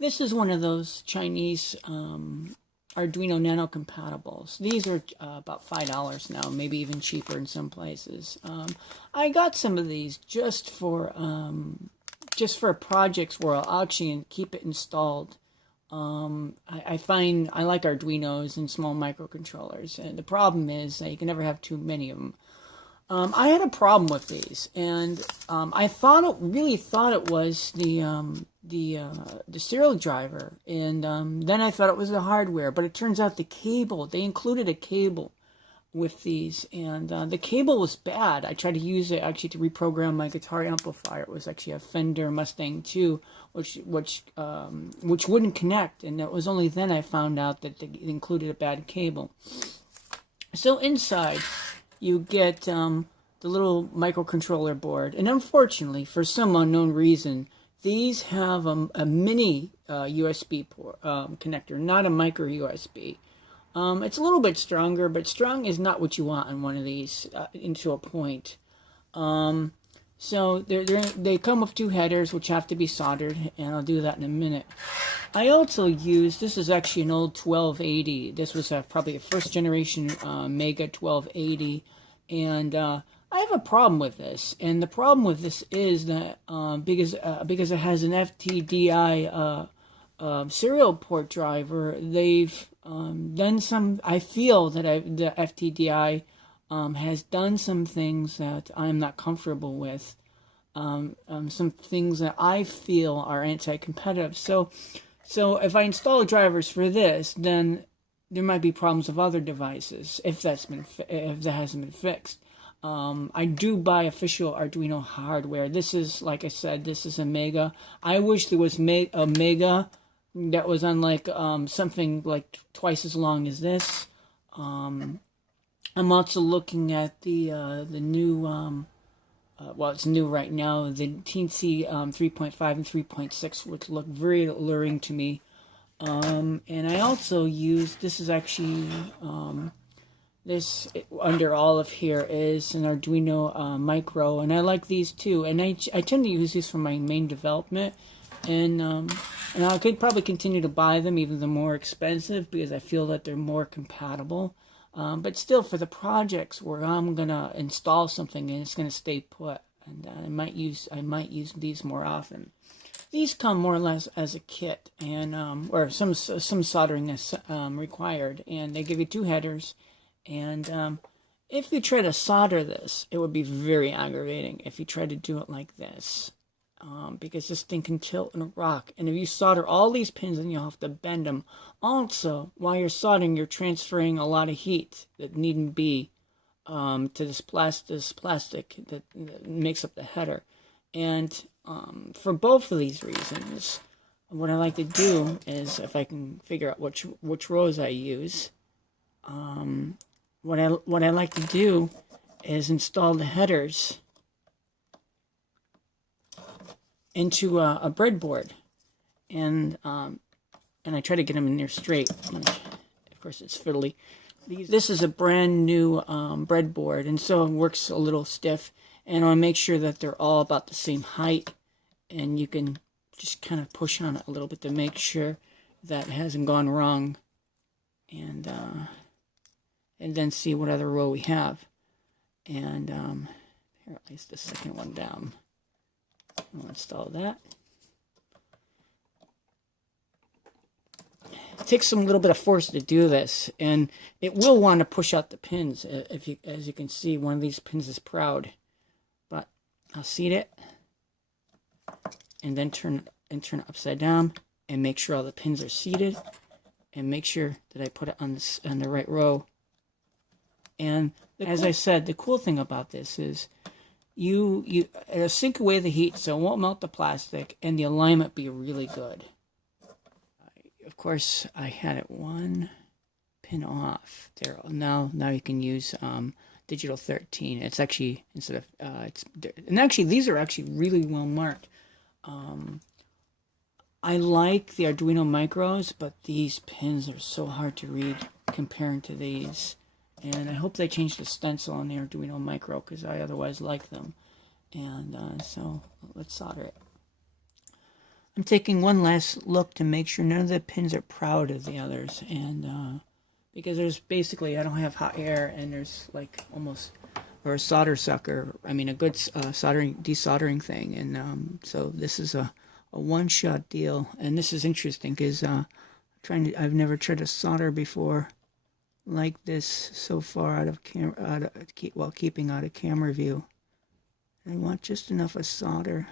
This is one of those Chinese Arduino Nano compatibles. These are about $5 now, maybe even cheaper in some places. I got some of these just for projects where I'll actually keep it installed. I find I like Arduinos and small microcontrollers, and the problem is that you can never have too many of them. I had a problem with these, and I really thought it was the serial driver, and then I thought it was the hardware, but it turns out they included a cable with these, and the cable was bad. I tried to use it actually to reprogram my guitar amplifier. It was actually a Fender Mustang 2, which wouldn't connect, and it was only then I found out that it included a bad cable. So inside you get the little microcontroller board, and unfortunately, for some unknown reason, these have a mini USB port, connector, not a micro USB. It's a little bit stronger, but strong is not what you want on one of these into a point. So they come with two headers, which have to be soldered, and I'll do that in a minute. I also use, this is actually an old 1280. This was probably a first generation Mega 1280, and I have a problem with this. And the problem with this is that because it has an FTDI serial port driver, they've done some. I feel that the FTDI has done some things that I'm not comfortable with. Some things that I feel are anti-competitive. So if I install drivers for this, then there might be problems with other devices if that hasn't been fixed. I do buy official Arduino hardware. This is, like I said, this is a Mega. I wish there was a Mega that was on like something like twice as long as this. I'm also looking at the new well, it's new right now, the Teensy 3.5 and 3.6, which look very alluring to me. And I also use, this is actually this under all of here is an Arduino Micro, and I like these too. And I tend to use these for my main development, and I could probably continue to buy them, even though more expensive, because I feel that they're more compatible. But still, for the projects where I'm gonna install something and it's gonna stay put, and I might use these more often. These come more or less as a kit, and or some soldering is required, and they give you two headers. And if you try to solder this, it would be very aggravating if you try to do it like this, because this thing can tilt and rock. And if you solder all these pins, then you'll have to bend them. Also, while you're soldering, you're transferring a lot of heat that needn't be to this plastic that makes up the header. And for both of these reasons, what I like to do is, if I can figure out which rows I use, what I like to do is install the headers into a breadboard, and I try to get them in there straight. Of course, it's fiddly. This is a brand new breadboard, and so it works a little stiff. And I make sure that they're all about the same height, and you can just kind of push on it a little bit to make sure that it hasn't gone wrong, and then see what other row we have. And here, at least the second one down. I'll install that. It takes a little bit of force to do this, and it will want to push out the pins. As you can see, one of these pins is proud. But I'll seat it, and then turn it upside down, and make sure all the pins are seated, and make sure that I put it on the right row. And as I said, the cool thing about this is it'll sink away the heat, so it won't melt the plastic, and the alignment be really good. Of course, I had it one pin off there. Now you can use digital 13. It's actually, instead of and actually these are actually really well marked. I like the Arduino Micros, but these pins are so hard to read comparing to these. And I hope they change the stencil on the Arduino Micro, because I otherwise like them. And so let's solder it. I'm taking one last look to make sure none of the pins are proud of the others, and because there's basically, I don't have hot air, and there's like almost, or a solder sucker, I mean a good desoldering thing, and so this is a one-shot deal. And this is interesting because I've never tried to solder before like this so far while keeping out of camera view. I want just enough of solder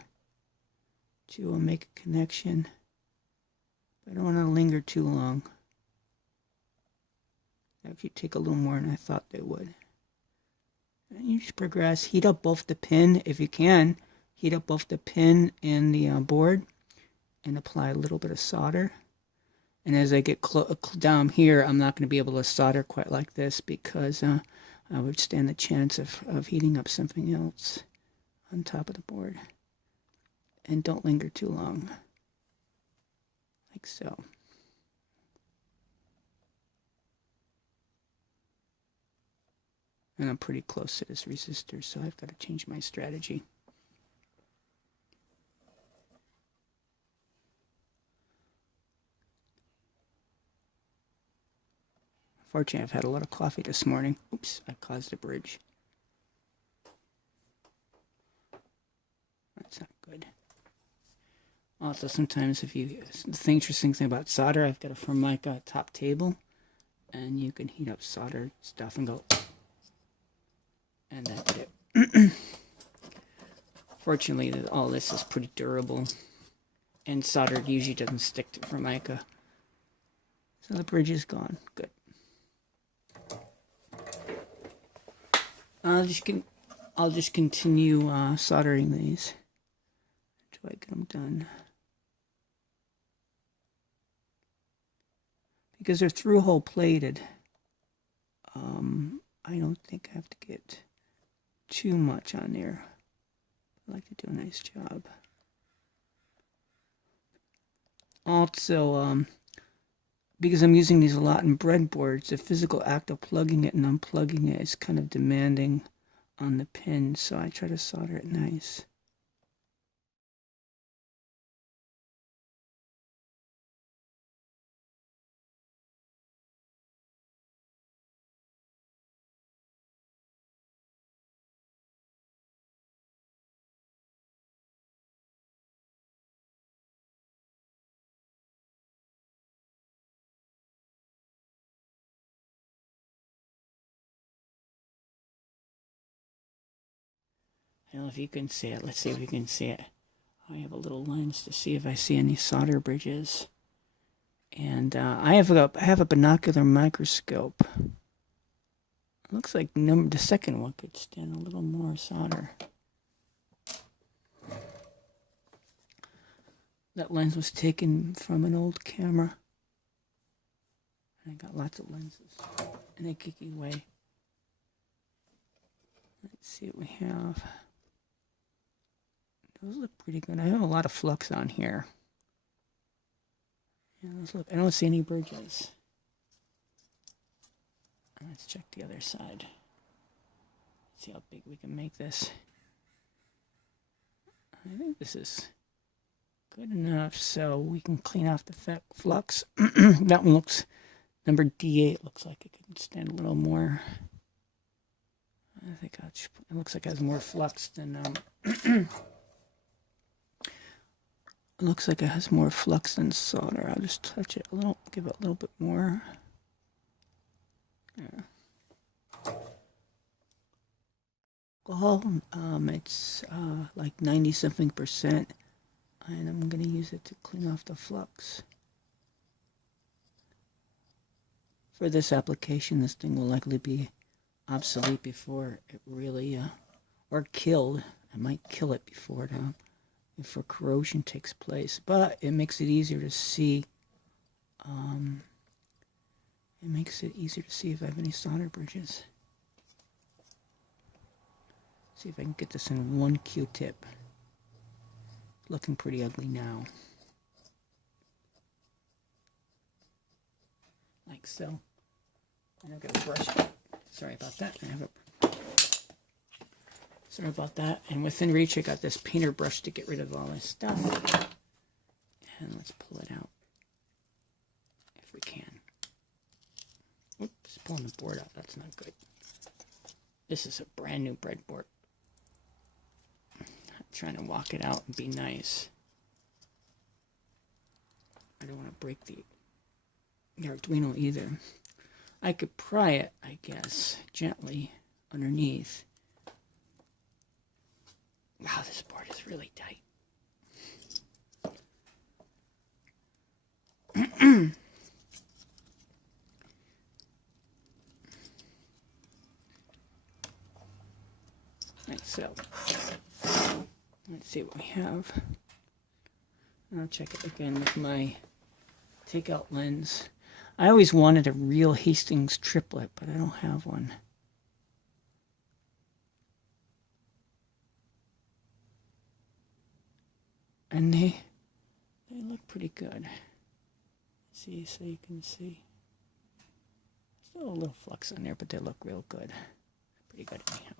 to make a connection. I don't want to linger too long. They actually take a little more than I thought they would. And you just progress. Heat up both the pin, if you can. Heat up both the pin and the board, and apply a little bit of solder. And as I get down here, I'm not going to be able to solder quite like this because I would stand the chance of heating up something else on top of the board. And don't linger too long, like so. And I'm pretty close to this resistor, so I've got to change my strategy. Fortunately, I've had a lot of coffee this morning. Oops, I caused a bridge. That's not good. Also, sometimes the interesting thing about solder, I've got a Formica top table, and you can heat up solder stuff and go, and that's it. Fortunately, all this is pretty durable, and solder usually doesn't stick to Formica. So the bridge is gone. Good. I'll just continue soldering these until I get them done. Because they're through-hole plated, I don't think I have to get too much on there. I like to do a nice job. Also, because I'm using these a lot in breadboards, the physical act of plugging it and unplugging it is kind of demanding on the pin, so I try to solder it nice. I don't know if you can see it. Let's see if we can see it. I have a little lens to see if I see any solder bridges. And I have a binocular microscope. It looks like the second one could stand a little more solder. That lens was taken from an old camera. I got lots of lenses in a geeky way. Let's see what we have. Those look pretty good. I have a lot of flux on here. Yeah, those look. I don't see any bridges. Let's check the other side. See how big we can make this. I think this is good enough so we can clean off the flux. That one looks, number D8 looks like it could stand a little more. I think it looks like it has more flux than it looks like it has more flux than solder. I'll just touch it a little, give it a little bit more. Yeah. Alcohol, it's like 90-something%, and I'm going to use it to clean off the flux. For this application, this thing will likely be obsolete before it really, or killed. I might kill it before corrosion takes place, but it makes it easier to see. It makes it easier to see if I have any solder bridges. See if I can get this in one Q-tip. Looking pretty ugly now. Like so. And I've got a brush. Sorry about that. Sorry about that. And within reach, I got this painter brush to get rid of all this stuff. Let's pull it out if we can. Oops, pulling the board out. That's not good. This is a brand new breadboard. I'm trying to walk it out and be nice. I don't want to break the Arduino either. I could pry it, I guess, gently underneath. Wow, this board is really tight. Right, so let's see what we have. I'll check it again with my takeout lens. I always wanted a real Hastings triplet, but I don't have one. And they look pretty good. See, so you can see. Still a little flux on there, but they look real good. Pretty good anyhow.